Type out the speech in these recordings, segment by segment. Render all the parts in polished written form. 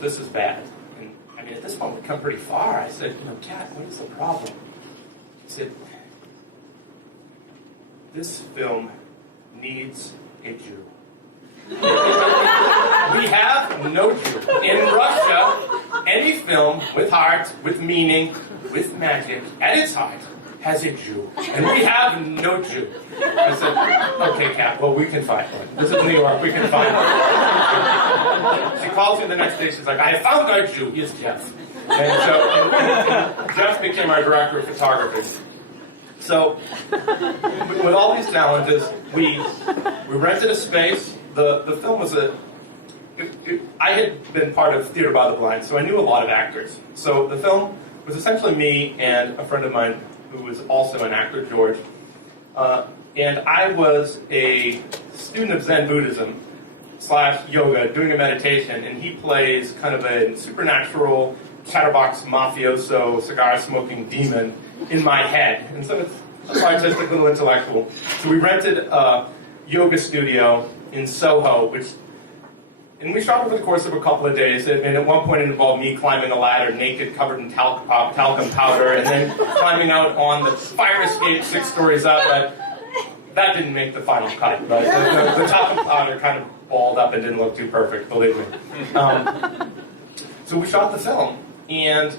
this is bad. And I mean, at this point, we've come pretty far. I said, Kat, what is the problem? She said, this film needs a Jew. We have no Jew. In Russia, any film with heart, with meaning, with magic, at its heart, has a Jew. And we have no Jew. I said, okay, Kat, well, we can find one. This is New York, we can find one. She calls me the next day, she's like, I found our Jew, he's Jeff. And so Jeff became our director of photography. So, with all these challenges, we rented a space. The film was I had been part of Theater by the Blind, so I knew a lot of actors. So the film was essentially me and a friend of mine who was also an actor, George. And I was a student of Zen Buddhism / yoga, doing a meditation, and he plays kind of a supernatural, chatterbox mafioso, cigar-smoking demon in my head. And so it's a little artistic, a little intellectual. So we rented a yoga studio in Soho, and we shot over the course of a couple of days. And at one point it involved me climbing a ladder, naked, covered in talcum powder, and then climbing out on the fire escape 6 stories up. But that didn't make the final cut. But the talcum powder kind of balled up and didn't look too perfect, believe me. So we shot the film, and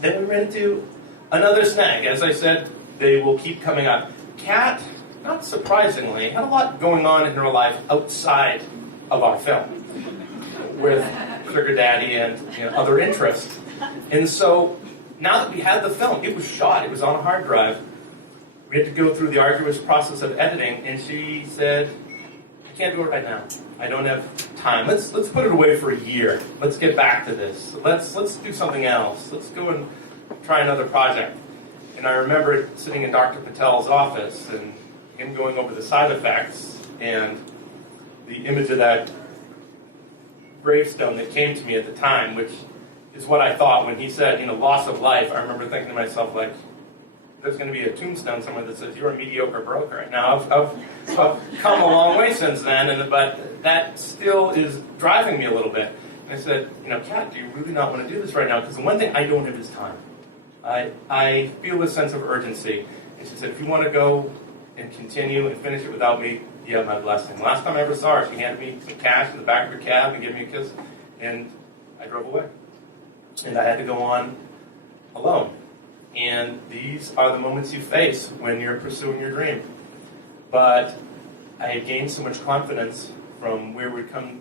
then we ran into another snag. As I said, they will keep coming up. Kat, not surprisingly, had a lot going on in her life outside of our film, with Sugar Daddy and other interests. And so, now that we had the film, it was shot, it was on a hard drive, we had to go through the arduous process of editing, and she said, I can't do it right now. I don't have time. Let's put it away for a year. Let's get back to this. Let's do something else. Let's go and try another project. And I remember sitting in Dr. Patel's office and him going over the side effects and the image of that gravestone that came to me at the time, which is what I thought when he said, loss of life. I remember thinking to myself, like, there's going to be a tombstone somewhere that says, you're a mediocre broker. Now, I've come a long way since then, but that still is driving me a little bit. And I said, Kat, do you really not want to do this right now? Because the one thing I don't have is time. I feel a sense of urgency. And she said, if you want to go and continue and finish it without me, you have my blessing. Last time I ever saw her, she handed me some cash in the back of her cab and gave me a kiss, and I drove away. And I had to go on alone. And these are the moments you face when you're pursuing your dream. But I had gained so much confidence from where we'd come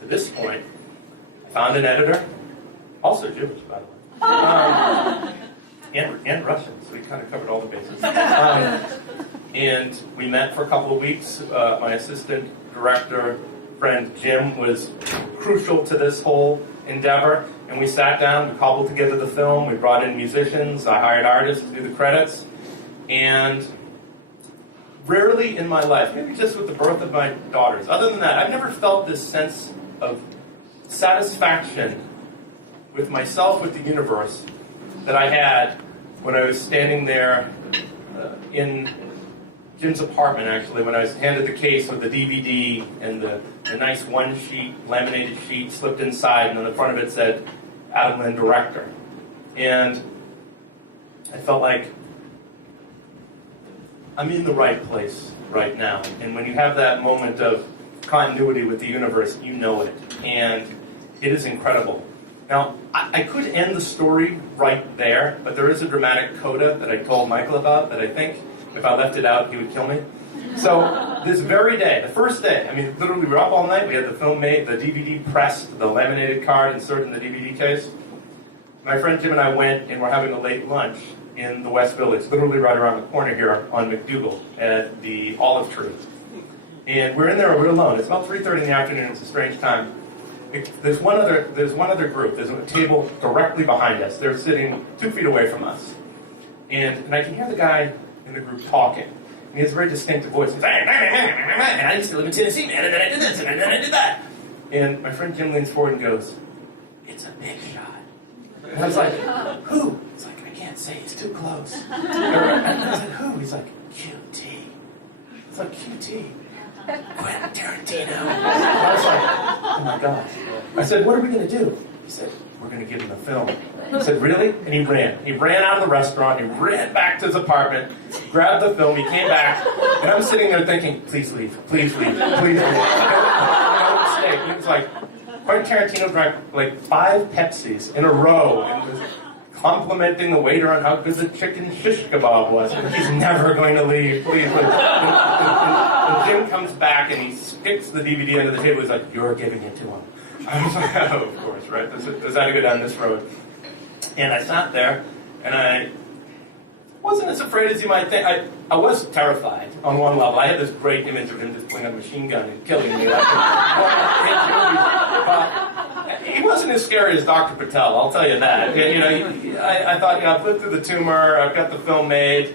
to this point. I found an editor, also Jewish, by the way, and Russian, so we kind of covered all the bases. And we met for a couple of weeks. My assistant director friend Jim was crucial to this whole endeavor. And we sat down, we cobbled together the film, we brought in musicians, I hired artists to do the credits. And rarely in my life, maybe just with the birth of my daughters, other than that, I've never felt this sense of satisfaction with myself, with the universe, that I had when I was standing there in Jim's apartment, actually, when I was handed the case with the DVD and the nice one-sheet, laminated sheet slipped inside, and on the front of it said, Adam Linn, director. And I felt like I'm in the right place right now. And when you have that moment of continuity with the universe, you know it. And it is incredible. Now, I could end the story right there, but there is a dramatic coda that I told Michael about that I think if I left it out, he would kill me. So this very day, the first day, literally we were up all night, we had the film made, the DVD pressed, the laminated card inserted in the DVD case. My friend Jim and I went and we're having a late lunch in the West Village, literally right around the corner here on McDougal at the Olive Tree. And we're in there, we're alone. It's about 3:30 in the afternoon, it's a strange time. There's one other group, there's a table directly behind us. They're sitting 2 feet away from us. And I can hear the guy in the group talking. And he has a very distinctive voice. He's like, and I used to live in Tennessee, man, and then I did this, and then I did that. And my friend Jim leans forward and goes, it's a big shot. And I was like, who? He's like, I can't say, it's too close. And I was like, who? He's like, QT. It's like, QT? Quentin Tarantino. And I was like, oh my gosh. I said, what are we going to do? He said, we're going to give him the film. I said, really? And he ran. He ran out of the restaurant. He ran back to his apartment, grabbed the film. He came back, and I'm sitting there thinking, please leave, please leave, please leave. No mistake. It was like, Quentin Tarantino drank like 5 Pepsis in a row and was complimenting the waiter on how good the chicken shish kebab was. And he's never going to leave, please. And Jim comes back and he sticks the DVD under the table. He's like, you're giving it to him. I was like, oh, of course, right? There's how to go down this road. And I sat there, and I wasn't as afraid as you might think. I was terrified on one level. I had this great image of him just pulling out a machine gun and killing me. Like he wasn't as scary as Dr. Patel, I'll tell you that. You know, I thought, you know, I've lived through the tumor, I've got the film made,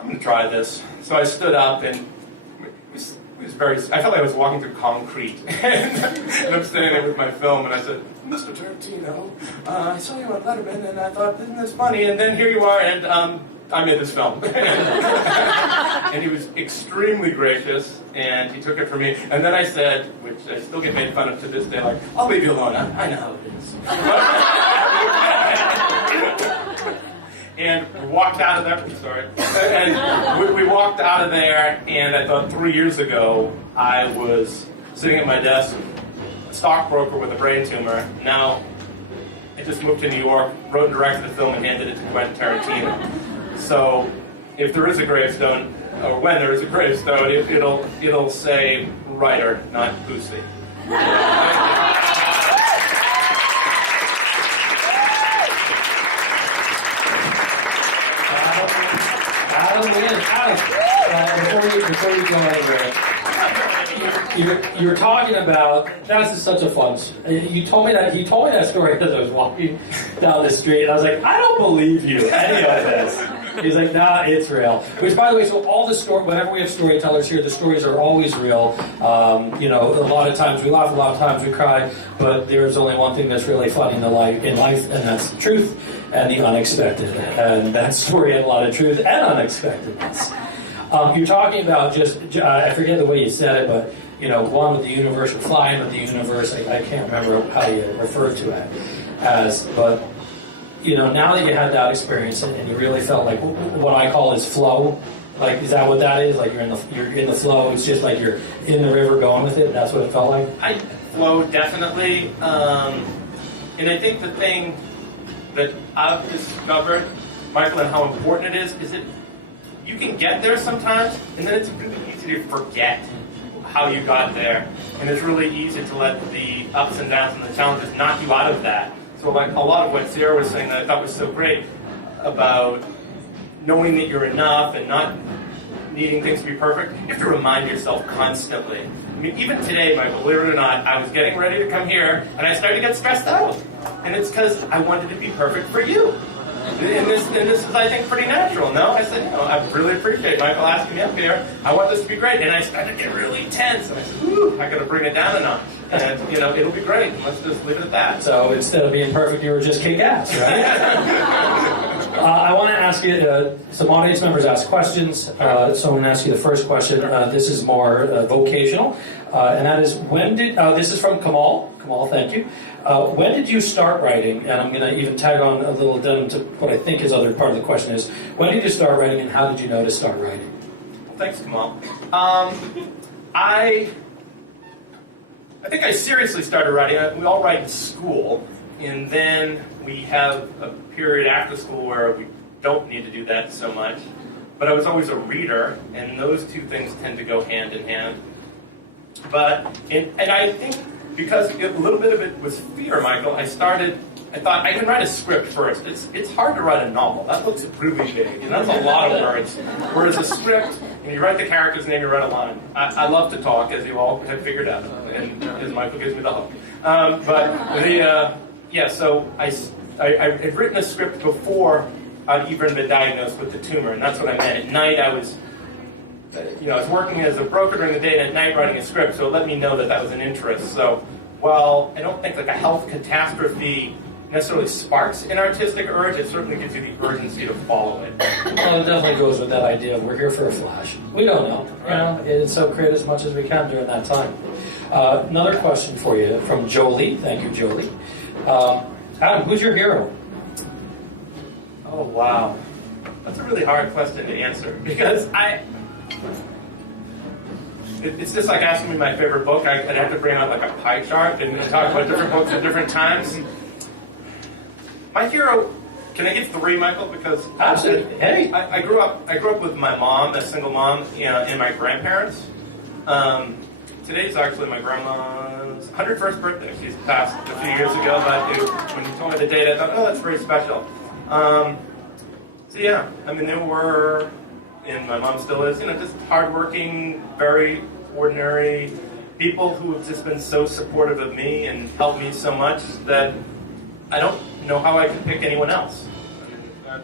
I'm going to try this. So I stood up, and it was very, I felt like I was walking through concrete. And I'm standing there with my film, and I said, Mr. Tarantino, I saw you on Letterman, and I thought, isn't this funny? And then here you are, and I made this film. And he was extremely gracious, and he took it from me. And then I said, which I still get made fun of to this day, like, I'll leave you alone, I know how it is. And we walked out of there, sorry. And we walked out of there, and I thought 3 years ago, I was sitting at my desk, a stockbroker with a brain tumor. Now, I just moved to New York, wrote and directed the film, and handed it to Quentin Tarantino. So, if there is a gravestone, or when there is a gravestone, it'll say writer, not pussy. Before you go anywhere, you're talking about, that's such a fun, he told me that story as I was walking down the street, and I was like, I don't believe you, any of this. He's like, nah, it's real. Which, by the way, so all the story, whenever we have storytellers here, the stories are always real. You know, a lot of times we laugh, a lot of times we cry, but there's only one thing that's really funny in life, and that's the truth and the unexpected. And that story had a lot of truth and unexpectedness. You're talking about just, I forget the way you said it, but, you know, one with the universe, or flying with the universe, I can't remember how you referred to it as, but, you know, now that you had that experience and you really felt like what I call is flow, like, is that what that is? Like you're in the flow, it's just like you're in the river going with it, that's what it felt like? Flow, definitely, and I think the thing that I've discovered, Michael, and how important it is that you can get there sometimes, and then it's really easy to forget how you got there. And it's really easy to let the ups and downs and the challenges knock you out of that. So like a lot of what Sarah was saying that I thought was so great about knowing that you're enough and not needing things to be perfect, you have to remind yourself constantly. I mean, even today, Michael, believe it or not, I was getting ready to come here, and I started to get stressed out. And it's because I wanted to be perfect for you. And this is, I think, pretty natural, no? I said, you know, I really appreciate Michael asking me up here. I want this to be great. And I started to get really tense. And I said, ooh, I got to bring it down a notch. And, you know, it'll be great. Let's just leave it at that. So instead of being perfect, you were just kick-ass, right? I want to ask you, some audience members ask questions. So I'm going to ask you the first question. This is more vocational. And that is, this is from Kamal. Kamal, thank you. When did you start writing? And I'm going to even tag on a little addendum to what I think his other part of the question is. When did you start writing, and how did you know to start writing? Well, thanks, Kamal. I think I seriously started writing. We all write in school, and then we have a period after school where we don't need to do that so much. But I was always a reader, and those two things tend to go hand in hand. And I think because a little bit of it was fear, Michael, I thought I can write a script first. It's hard to write a novel. That looks really big, and that's a lot of words. Whereas a script, and you write the character's name, you write a line. I love to talk, as you all have figured out, and as Michael gives me the hook. So I'd written a script before I'd even been diagnosed with the tumor, and that's what I meant. At night, I was working as a broker during the day, and at night writing a script, so it let me know that was an interest. So while I don't think like a health catastrophe necessarily sparks an artistic urge, it certainly gives you the urgency to follow it. Well, it definitely goes with that idea of we're here for a flash. We don't know. You know, so create as much as we can during that time. Another question for you from Jolie. Thank you, Jolie. Adam, who's your hero? Oh, wow. That's a really hard question to answer because it's just like asking me my favorite book. I'd have to bring out like a pie chart and talk about different books at different times. My hero, can I give 3, Michael? Because absolutely. Hey, I grew up with my mom, a single mom, and my grandparents. Today's actually my grandma's 101st birthday. She's passed a few years ago, but when you told me the date, I thought, oh, that's very special. So yeah, I mean, they were, and my mom still is, just hardworking, very ordinary people who have just been so supportive of me and helped me so much that I don't know how I could pick anyone else.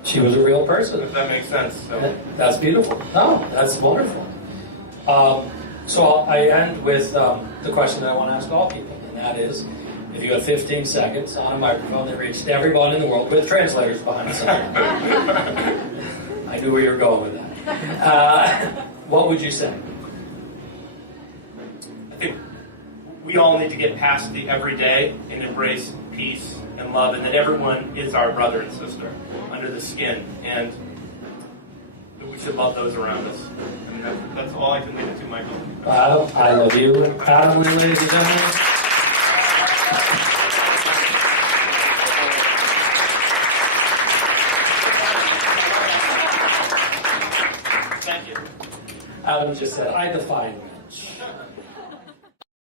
She was a real person. If that makes sense. So. That's beautiful. No, that's wonderful. So I end with the question that I want to ask all people, and that is, if you had 15 seconds on a microphone that reached everyone in the world with translators behind us, I knew where you were going with that. What would you say? I think we all need to get past the everyday and embrace peace and love, and that everyone is our brother and sister under the skin, and that we should love those around us. I mean, that's all I can leave it to, Michael. Adam, I love you. Adam, ladies and gentlemen. Thank you. Adam just said, I defy you.